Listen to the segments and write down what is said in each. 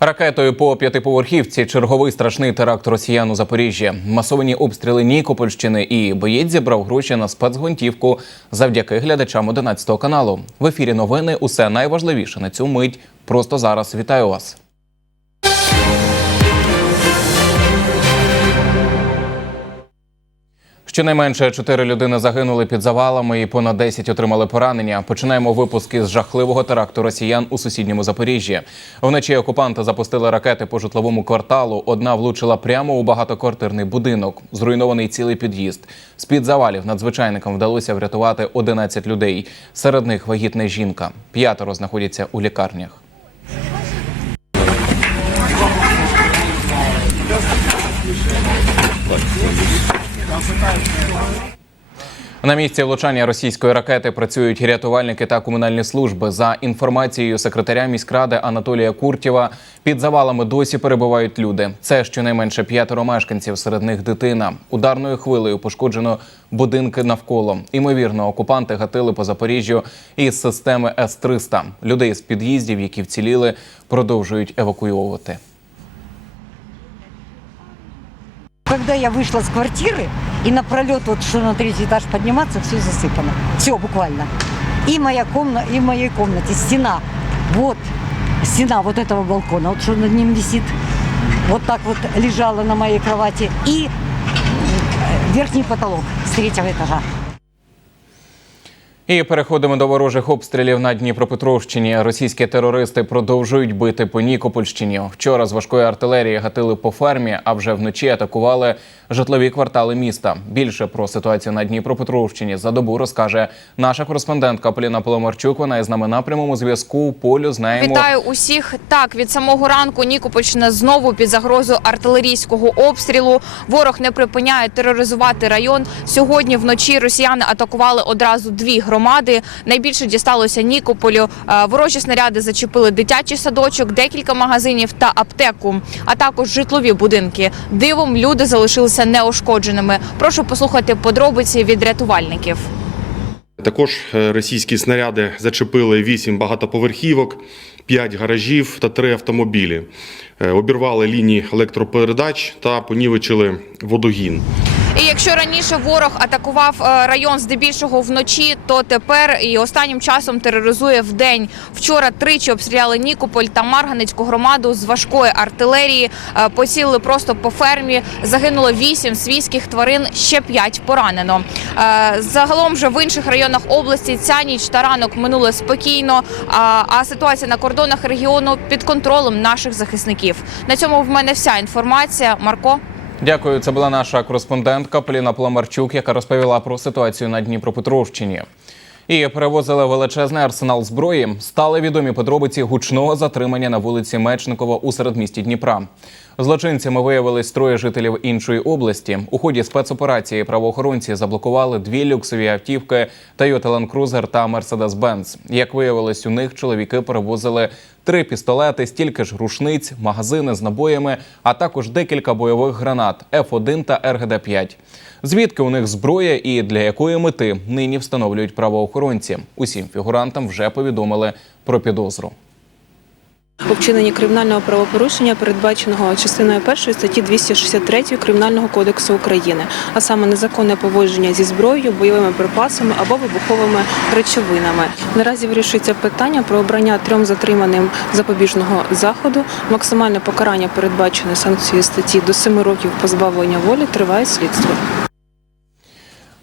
Ракетою по п'ятиповерхівці черговий страшний теракт росіян у Запоріжжі. Масовані обстріли Нікопольщини і боєць зібрав гроші на спецгвинтівку завдяки глядачам 11 каналу. В ефірі новини усе найважливіше на цю мить. Просто зараз вітаю вас. Щонайменше чотири людини загинули під завалами і понад 10 отримали поранення. Починаємо випуск із жахливого теракту росіян у сусідньому Запоріжжі. Вночі окупанти запустили ракети по житловому кварталу. Одна влучила прямо у багатоквартирний будинок. Зруйнований цілий під'їзд. З під завалів надзвичайникам вдалося врятувати 11 людей. Серед них вагітна жінка. П'ятеро знаходяться у лікарнях. На місці влучання російської ракети працюють рятувальники та комунальні служби. За інформацією секретаря міськради Анатолія Куртєва, під завалами досі перебувають люди. Це щонайменше п'ятеро мешканців, серед них дитина. Ударною хвилею пошкоджено будинки навколо. Імовірно, окупанти гатили по Запоріжжю із системи С-300. Людей з під'їздів, які вціліли, продовжують евакуйовувати. Когда я вышла с квартиры, и напролет, вот что на третий этаж подниматься, все засыпано. Все буквально. И моя комната, и в моей комнате стена. Вот стена вот этого балкона, вот что над ним висит. Вот так вот лежала на моей кровати. И э, верхний потолок с третьего этажа. І переходимо до ворожих обстрілів на Дніпропетровщині. Російські терористи продовжують бити по Нікопольщині. Вчора з важкої артилерії гатили по фермі, а вже вночі атакували житлові квартали міста. Більше про ситуацію на Дніпропетровщині за добу розкаже наша кореспондентка Поліна Поломарчук. Вона із нами на прямому зв'язку. Полю знаємо. Вітаю усіх. Так, від самого ранку Нікопольщина знову під загрозою артилерійського обстрілу. Ворог не припиняє тероризувати район. Сьогодні вночі росіяни атакували одразу дві громади. Найбільше дісталося Нікополю. Е, Ворожі снаряди зачепили дитячий садочок, декілька магазинів та аптеку, а також житлові будинки. Дивом люди залишилися неушкодженими. Прошу послухати подробиці від рятувальників. Також е, російські снаряди зачепили 8 багатоповерхівок, 5 гаражів та 3 автомобілі. Е, Обірвали лінії електропередач та понівечили водогін. І якщо раніше ворог атакував е, район здебільшого вночі, то тепер і останнім часом тероризує вдень. Вчора тричі обстріляли Нікополь та Марганецьку громаду з важкої артилерії. Е, Поцілили просто по фермі. Загинуло вісім свійських тварин, ще п'ять поранено. Е, Загалом же в інших районах області ця ніч та ранок минули спокійно. А ситуація на кордонах регіону під контролем наших захисників. На цьому в мене вся інформація. Марко. Дякую. Це була наша кореспондентка Поліна Пламарчук, яка розповіла про ситуацію на Дніпропетровщині. І перевозили величезний арсенал зброї. Стали відомі подробиці гучного затримання на вулиці Мечникова у середмісті Дніпра. Злочинцями виявились троє жителів іншої області. У ході спецоперації правоохоронці заблокували дві люксові автівки Toyota Land Cruiser та Mercedes-Benz. Як виявилось, у них чоловіки перевозили три пістолети, стільки ж рушниць, магазини з набоями, а також декілька бойових гранат F1 та РГД-5. Звідки у них зброя і для якої мети нині встановлюють правоохоронці? Усім фігурантам вже повідомили про підозру. У вчиненні кримінального правопорушення, передбаченого частиною 1 статті 263 Кримінального кодексу України, а саме незаконне поводження зі зброєю, бойовими припасами або вибуховими речовинами. Наразі вирішується питання про обрання трьом затриманим запобіжного заходу. Максимальне покарання передбачене санкцією статті до 7 років позбавлення волі триває слідство.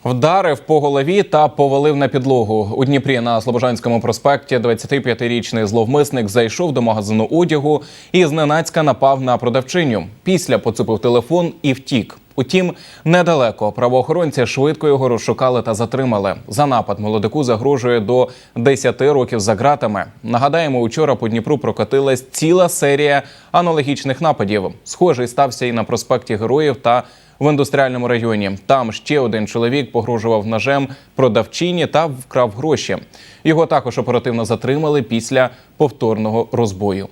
Вдарив по голові та повалив на підлогу. У Дніпрі на Слобожанському проспекті 25-річний зловмисник зайшов до магазину одягу і зненацька напав на продавчиню. Після поцупив телефон і втік. Утім, недалеко правоохоронці швидко його розшукали та затримали. За напад молодику загрожує до 10 років за ґратами. Нагадаємо, учора по Дніпру прокотилась ціла серія аналогічних нападів. Схожий стався і на проспекті Героїв та в індустріальному районі. Там ще один чоловік погрожував ножем продавчині та вкрав гроші. Його також оперативно затримали після повторного розбою.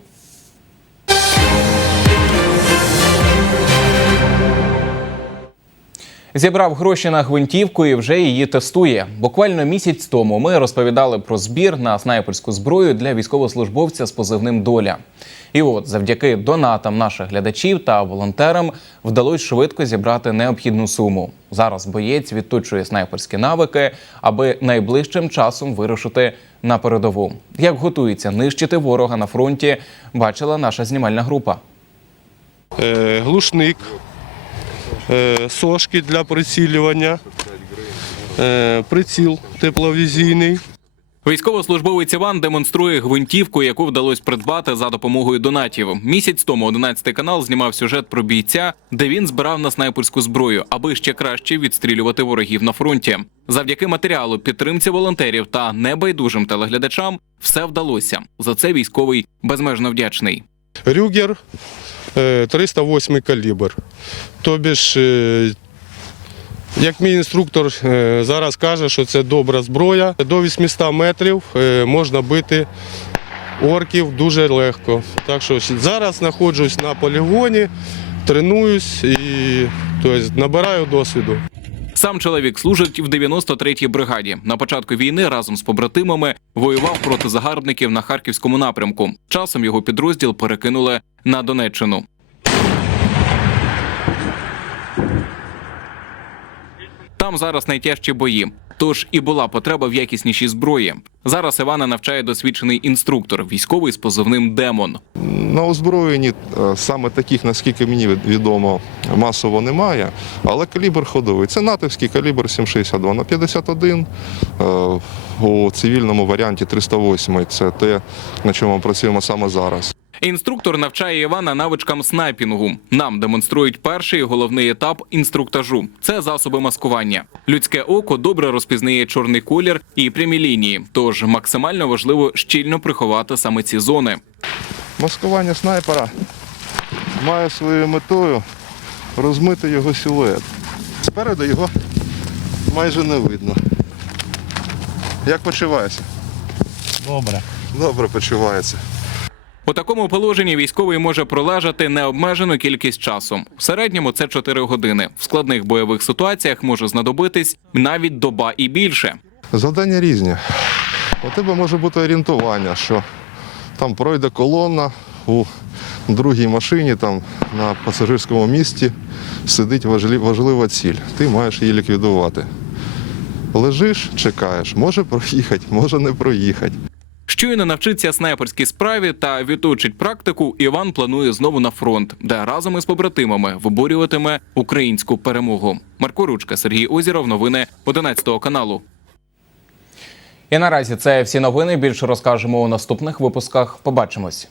Зібрав гроші на гвинтівку і вже її тестує. Буквально місяць тому ми розповідали про збір на снайперську зброю для військовослужбовця з позивним доля. І от завдяки донатам наших глядачів та волонтерам вдалося швидко зібрати необхідну суму. Зараз боєць відточує снайперські навики, аби найближчим часом вирушити на передову. Як готується нищити ворога на фронті, бачила наша знімальна група. е, глушник, сошки для прицілювання, е, приціл тепловізійний. Військовослужбовець Іван демонструє гвинтівку, яку вдалося придбати за допомогою донатів. Місяць тому 11 канал знімав сюжет про бійця, де він збирав на снайперську зброю, аби ще краще відстрілювати ворогів на фронті. Завдяки матеріалу, підтримці волонтерів та небайдужим телеглядачам все вдалося. За це військовий безмежно вдячний. Рюгер е, 308 калібр. Тобі ж, е, як мій інструктор е, зараз каже, що це добра зброя. До 800 метрів е, можна бити орків дуже легко. Так що зараз знаходжусь на полігоні, тренуюсь і тобто, набираю досвіду. Сам чоловік служить в 93-й бригаді. На початку війни разом з побратимами воював проти загарбників на харківському напрямку. Часом його підрозділ перекинули на Донеччину. Там зараз найтяжчі бої. Тож і була потреба в якіснішій зброї. Зараз Івана навчає досвідчений інструктор, військовий з позивним Демон. На озброєнні е, саме таких, наскільки мені відомо, масово немає, але калібр ходовий. Це натовський калібр 762 на 51. е, У цивільному варіанті 308 це те, на чому ми працюємо саме зараз. Інструктор навчає Івана навичкам снайпінгу. Нам демонструють перший і головний етап інструктажу. Це засоби маскування. Людське око добре розпізнає чорний колір і прямі лінії. Тож максимально важливо щільно приховати саме ці зони. Маскування снайпера має своєю метою розмити його силует. Спереду його майже не видно. Як почуваєшся? Добре. Добре почувається. У такому положенні військовий може пролежати необмежену кількість часу. В середньому це 4 години. В складних бойових ситуаціях може знадобитись навіть доба і більше. Завдання різні. У тебе може бути орієнтування, що там пройде колона у другій машині, там на пасажирському місці сидить важлива ціль. Ти маєш її ліквідувати. Лежиш, чекаєш, може проїхати, може не проїхати. Щойно навчиться снайперській справі та відточить практику, Іван планує знову на фронт, де разом із побратимами виборюватиме українську перемогу. Марко Ручка, Сергій Озіров, новини 11 каналу. І наразі це всі новини. Більше розкажемо у наступних випусках. Побачимось.